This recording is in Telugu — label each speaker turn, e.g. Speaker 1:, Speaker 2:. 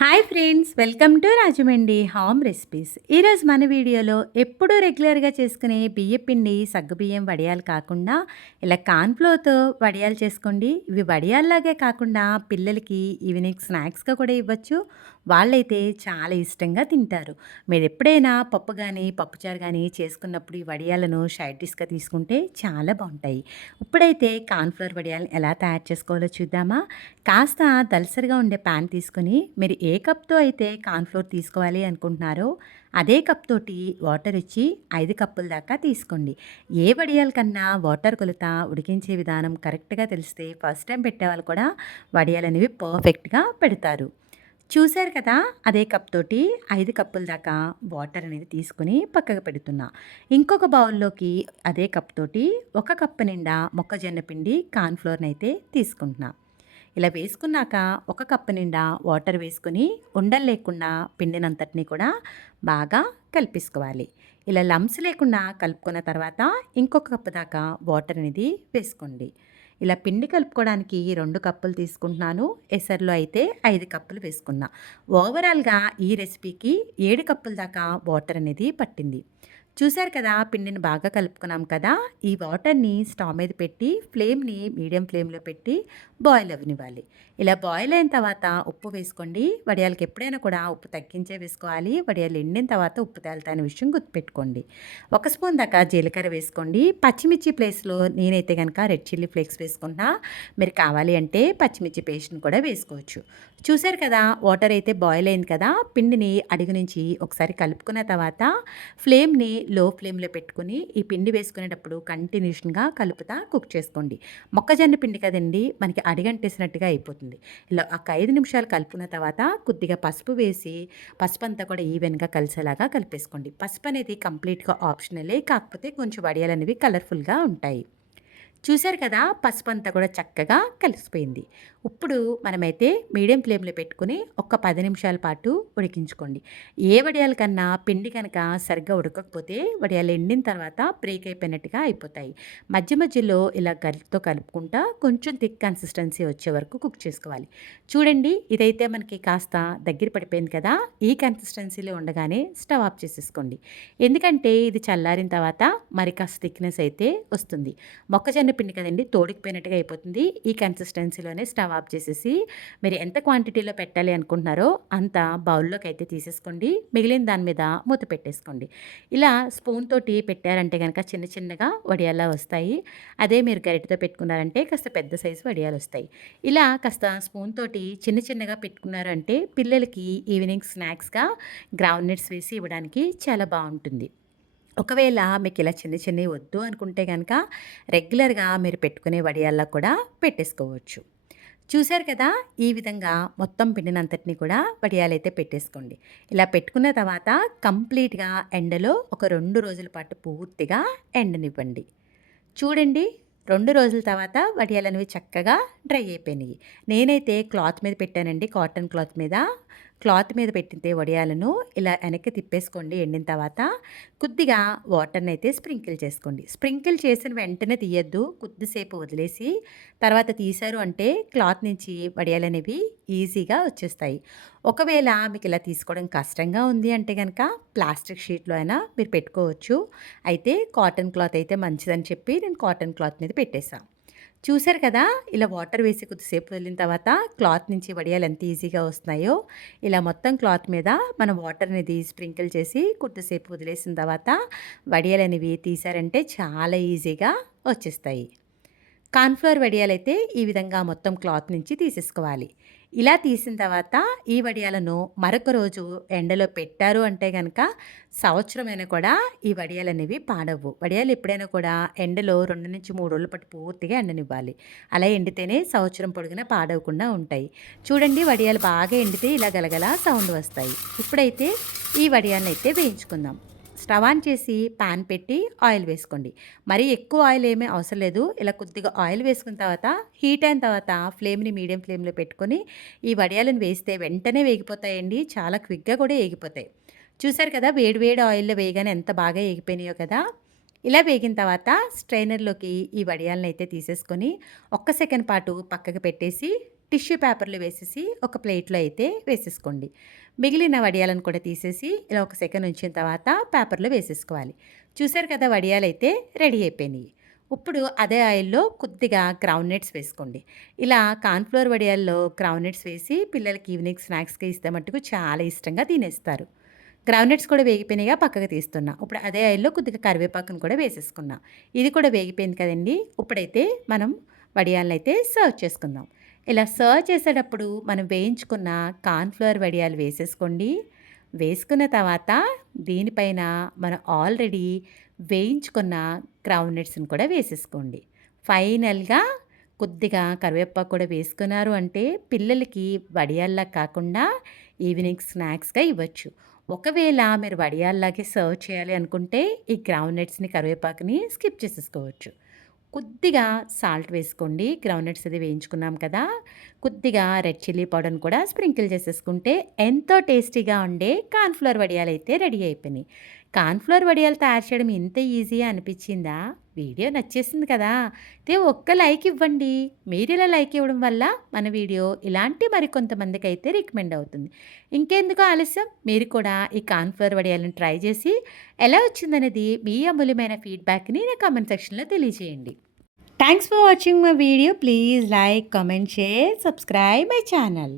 Speaker 1: Hi friends welcome to Rajahmundry home recipes. ఈరోజు మన వీడియోలో ఎప్పుడూ రెగ్యులర్గా చేసుకునే బియ్య పిండి సగ్గుబియ్యం వడియాలు కాకుండా ఇలా కాన్ఫ్లోర్తో వడియాలు చేసుకోండి. ఇవి వడియాల్లాగే కాకుండా పిల్లలకి ఈవినింగ్ స్నాక్స్గా కూడా ఇవ్వచ్చు. వాళ్ళైతే చాలా ఇష్టంగా తింటారు. మీరు ఎప్పుడైనా పప్పు కానీ పప్పుచారు కానీ చేసుకున్నప్పుడు ఈ వడియాలను సైడ్ డిష్గా తీసుకుంటే చాలా బాగుంటాయి. ఇప్పుడైతే కాన్ఫ్లోర్ వడియాలను ఎలా తయారు చేసుకోవాలో చూద్దామా? కాస్త దలసరిగా ఉండే ప్యాన్ తీసుకొని మీరు ఏ కప్తో అయితే కార్న్ఫ్లోర్ తీసుకోవాలి అనుకుంటున్నారో అదే కప్ తోటి వాటర్ ఇచ్చి ఐదు కప్పుల దాకా తీసుకోండి. ఏ వడియాల కన్నా వాటర్ కొలత ఉడికించే విధానం కరెక్ట్గా తెలిస్తే ఫస్ట్ టైం పెట్టేవాళ్ళు కూడా వడియాలు అనేవి పర్ఫెక్ట్గా పెడతారు. చూశారు కదా అదే కప్ తోటి ఐదు కప్పుల దాకా వాటర్ అనేది తీసుకుని పక్కకు పెడుతున్నా. ఇంకొక బౌల్లోకి అదే కప్ తోటి ఒక కప్పు నిండా మొక్కజొన్న పిండి కార్న్ఫ్లోర్ని అయితే తీసుకుంటున్నా. ఇలా వేసుకున్నాక ఒక కప్పు నిండా వాటర్ వేసుకుని ఉండలు లేకుండా పిండినంతటిని కూడా బాగా కలిపేసుకోవాలి. ఇలా లమ్స్ లేకుండా కలుపుకున్న తర్వాత ఇంకొక కప్పు దాకా వాటర్ అనేది వేసుకోండి. ఇలా పిండి కలుపుకోవడానికి రెండు కప్పులు తీసుకుంటున్నాను. ఎసర్లో అయితే ఐదు కప్పులు వేసుకున్నా. ఓవరాల్గా ఈ రెసిపీకి ఏడు కప్పుల దాకా వాటర్ అనేది పట్టింది. చూశారు కదా పిండిని బాగా కలుపుకున్నాం కదా ఈ వాటర్ని స్టవ్ మీద పెట్టి ఫ్లేమ్ని మీడియం ఫ్లేమ్లో పెట్టి బాయిల్ అవ్వనివ్వాలి ఇలా బాయిల్ అయిన తర్వాత ఉప్పు వేసుకోండి. వడియాలకి ఎప్పుడైనా కూడా ఉప్పు తగ్గించే వేసుకోవాలి. వడియాలు ఎండిన తర్వాత ఉప్పు తేలుతాయనే విషయం గుర్తుపెట్టుకోండి. ఒక స్పూన్ దాకా జీలకర్ర వేసుకోండి. పచ్చిమిర్చి ప్లేస్లో నేనైతే కనుక రెడ్ చిల్లీ ఫ్లేక్స్ వేసుకున్నా మీరు కావాలి అంటే పచ్చిమిర్చి పేస్ట్ని కూడా వేసుకోవచ్చు. చూశారు కదా వాటర్ అయితే బాయిల్ అయింది కదా పిండిని అడుగు నుంచి ఒకసారి కలుపుకున్న తర్వాత ఫ్లేమ్ని లో ఫ్లేమ్లో పెట్టుకుని ఈ పిండి వేసుకునేటప్పుడు కంటిన్యూషన్గా కలుపుతా కుక్ చేసుకోండి. మొక్కజొన్న పిండి కదండి మనకి అడిగంటేసినట్టుగా అయిపోతుంది. ఇలా ఒక ఐదు నిమిషాలు కలుపుకున్న తర్వాత కొద్దిగా పసుపు వేసి పసుపు అంతా కూడా ఈవెన్గా కలిసేలాగా కలిపేసుకోండి. పసుపు అనేది కంప్లీట్గా ఆప్షనలే కాకపోతే కొంచెం వడియాలనేవి కలర్ఫుల్గా ఉంటాయి. చూశారు కదా పసుపు అంతా కూడా చక్కగా కలిసిపోయింది. ఇప్పుడు మనమైతే మీడియం ఫ్లేమ్లో పెట్టుకుని ఒక పది నిమిషాల పాటు ఉడికించుకోండి. ఏ వడియాల కన్నా పిండి కనుక సరిగ్గా ఉడకకపోతే వడియాలు ఎండిన తర్వాత బ్రేక్ అయిపోయినట్టుగా అయిపోతాయి. మధ్య మధ్యలో ఇలా గరితో కలుపుకుంటా కొంచెం థిక్ కన్సిస్టెన్సీ వచ్చే వరకు కుక్ చేసుకోవాలి. చూడండి ఇదైతే మనకి కాస్త దగ్గర పడిపోయింది కదా ఈ కన్సిస్టెన్సీలో ఉండగానే స్టవ్ ఆఫ్ చేసేసుకోండి. ఎందుకంటే ఇది చల్లారిన తర్వాత మరి కాస్త థిక్నెస్ అయితే వస్తుంది. మొక్కజొన్న పిండి కదండి తోడికిపోయినట్టుగా అయిపోతుంది. ఈ కన్సిస్టెన్సీలోనే స్టవ్ ఆఫ్ చేసేసి మీరు ఎంత క్వాంటిటీలో పెట్టాలి అనుకుంటున్నారో అంత బౌల్లోకి అయితే తీసేసుకోండి. మిగిలిన దాని మీద మూత పెట్టేసుకోండి. ఇలా స్పూన్ తోటి పెట్టారంటే కనుక చిన్న చిన్నగా వడియాలా వస్తాయి. అదే మీరు గరిటతో పెట్టుకున్నారంటే కాస్త పెద్ద సైజు వడియాలు వస్తాయి. ఇలా కాస్త స్పూన్ తోటి చిన్న చిన్నగా పెట్టుకున్నారు అంటే పిల్లలకి ఈవినింగ్ స్నాక్స్గా గ్రౌండ్ నట్స్ వేసి ఇవ్వడానికి చాలా బాగుంటుంది. ఒకవేళ మీకు ఇలా చిన్న చిన్నవి వద్దు అనుకుంటే కనుక రెగ్యులర్గా మీరు పెట్టుకునే వడియాల్లో కూడా పెట్టేసుకోవచ్చు. చూశారు కదా ఈ విధంగా మొత్తం పిండినంతటిని కూడా వడియాలైతే పెట్టేసుకోండి. ఇలా పెట్టుకున్న తర్వాత కంప్లీట్గా ఎండలో ఒక రెండు రోజుల పాటు పూర్తిగా ఎండనివ్వండి. చూడండి రెండు రోజుల తర్వాత వడియాలనేవి చక్కగా డ్రై అయిపోయినాయి. నేనైతే క్లాత్ మీద పెట్టానండి కాటన్ క్లాత్ మీద. క్లాత్ మీద పెట్టితే వడియాలను ఇలా వెనక్కి తిప్పేసుకోండి ఎండిన తర్వాత. కొద్దిగా వాటర్ని అయితే స్ప్రింకిల్ చేసుకోండి. స్ప్రింకిల్ చేసిన వెంటనే తీయద్దు కొద్దిసేపు వదిలేసి తర్వాత తీశారు అంటే క్లాత్ నుంచి వడియాలు అనేవి ఈజీగా వచ్చేస్తాయి. ఒకవేళ మీకు ఇలా తీసుకోవడం కష్టంగా ఉంది అంటే కనుక ప్లాస్టిక్ షీట్లో అయినా మీరు పెట్టుకోవచ్చు. అయితే కాటన్ క్లాత్ అయితే మంచిదని చెప్పి నేను కాటన్ క్లాత్ మీద పెట్టేశాను చూశారు కదా ఇలా వాటర్ వేసి కొద్దిసేపు వెళ్ళిన తర్వాత క్లాత్ నుంచి వడియాలు ఎంత ఈజీగా వస్తున్నాయో ఇలా మొత్తం క్లాత్ మీద మనం వాటర్ అనేది స్ప్రింకిల్ చేసి కొద్దిసేపు వదిలేసిన తర్వాత వడియాలు అనేవి తీసారంటే చాలా ఈజీగా వచ్చేస్తాయి. కార్న్ఫ్లవర్ వడియాలైతే ఈ విధంగా మొత్తం క్లాత్ నుంచి తీసేసుకోవాలి. ఇలా తీసిన తర్వాత ఈ వడియాలను మరొక రోజు ఎండలో పెట్టారు అంటే కనుక సంవత్సరమైనా కూడా ఈ వడియాలు అనేవి పాడవు వడియాలు ఎప్పుడైనా కూడా ఎండలో రెండు నుంచి మూడు రోజుల పాటు పూర్తిగా ఎండనివ్వాలి. అలా ఎండితేనే సంవత్సరం పొడుగున పాడవకుండా ఉంటాయి. చూడండి వడియాలు బాగా ఎండితే ఇలా గలగల సౌండ్ వస్తాయి. ఇప్పుడైతే ఈ వడియాలను అయితే వేయించుకుందాం. స్టవ్ ఆన్ చేసి పాన్ పెట్టి ఆయిల్ వేసుకోండి. మరీ ఎక్కువ ఆయిల్ ఏమీ అవసరం లేదు. ఇలా కొద్దిగా ఆయిల్ వేసుకున్న తర్వాత హీట్ అయిన తర్వాత ఫ్లేమ్ని మీడియం ఫ్లేమ్లో పెట్టుకొని ఈ వడియాలను వేస్తే వెంటనే వేగిపోతాయండి. చాలా క్విక్గా కూడా వేగిపోతాయి. చూసారు కదా వేడి వేడి ఆయిల్లో వేయగానే ఎంత బాగా వేగిపోయినాయో కదా? ఇలా వేగిన తర్వాత స్ట్రైనర్లోకి ఈ వడియాలను అయితే తీసేసుకొని ఒక్క సెకండ్ పాటు పక్కకు పెట్టేసి టిష్యూ పేపర్లు వేసేసి ఒక ప్లేట్‌లో అయితే వేసేసుకోండి. మిగిలిన వడియాలను కూడా తీసేసి ఇలా ఒక సెకండ్ ఉంచిన తర్వాత పేపర్‌లో వేసేసుకోవాలి. చూసారు కదా వడియాలైతే రెడీ అయిపోయినాయి. ఇప్పుడు అదే ఆయిల్‌లో కొద్దిగా గ్రౌండ్ నట్స్ వేసుకోండి. ఇలా కాన్ఫ్లోర్ వడియాల్లో గ్రౌండ్ నట్స్ వేసి పిల్లలకి ఈవినింగ్ స్నాక్స్కి ఇస్తే మట్టుకు చాలా ఇష్టంగా తినేస్తారు. గ్రౌండ్నట్స్ కూడా వేగిపోయినాయిగా పక్కకు తీస్తున్నా. ఇప్పుడు అదే ఆయిల్‌లో కొద్దిగా కరివేపాకును కూడా వేసేసుకున్నా. ఇది కూడా వేగిపోయింది కదండీ! ఇప్పుడైతే మనం వడియాలనైతే సర్వ్ చేసుకుందాం. ఇలా సర్వ్ చేసేటప్పుడు మనం వేయించుకున్న కార్న్ఫ్లవర్ వడియాలు వేసేసుకోండి. వేసుకున్న తర్వాత దీనిపైన మనం ఆల్రెడీ వేయించుకున్న గ్రౌండ్ కూడా వేసేసుకోండి. ఫైనల్‌గా కొద్దిగా కరివేపాకు కూడా వేసుకున్నారు అంటే పిల్లలకి వడియాల్లా కాకుండా ఈవినింగ్ స్నాక్స్‌గా ఇవ్వచ్చు. ఒకవేళ మీరు వడియాల్లాగే సర్వ్ చేయాలి అనుకుంటే ఈ గ్రౌండ్నట్స్ని కరివేపాకుని స్కిప్ చేసేసుకోవచ్చు. కొద్దిగా సాల్ట్ వేసుకోండి. గ్రౌండ్నట్స్ అది వేయించుకున్నాం కదా! కొద్దిగా రెడ్ చిల్లీ పౌడర్‌ని కూడా స్ప్రింకిల్ చేసేసుకుంటే ఎంతో టేస్టీగా ఉండే కాన్ఫ్లోర్ వడియాలు అయితే రెడీ అయిపోయినాయి. కార్న్‌ఫ్లోర్ వడియాలు తయారు చేయడం ఇంత ఈజీ అనిపించిందా? వీడియో నచ్చేసింది కదా! అయితే ఒక్క లైక్ ఇవ్వండి. మీరిలా లైక్ ఇవ్వడం వల్ల మన వీడియో ఇలాంటి మరికొంతమందికైతే రికమెండ్ అవుతుంది. ఇంకెందుకు ఆలస్యం మీరు కూడా ఈ కాన్ఫర్ వడియాలను ట్రై చేసి ఎలా వచ్చిందనేది మీ అమూల్యమైన ఫీడ్‌బ్యాక్‌ని నా కామెంట్ సెక్షన్‌లో తెలియజేయండి. Thanks for watching my video. Please like, comment, share, subscribe my channel.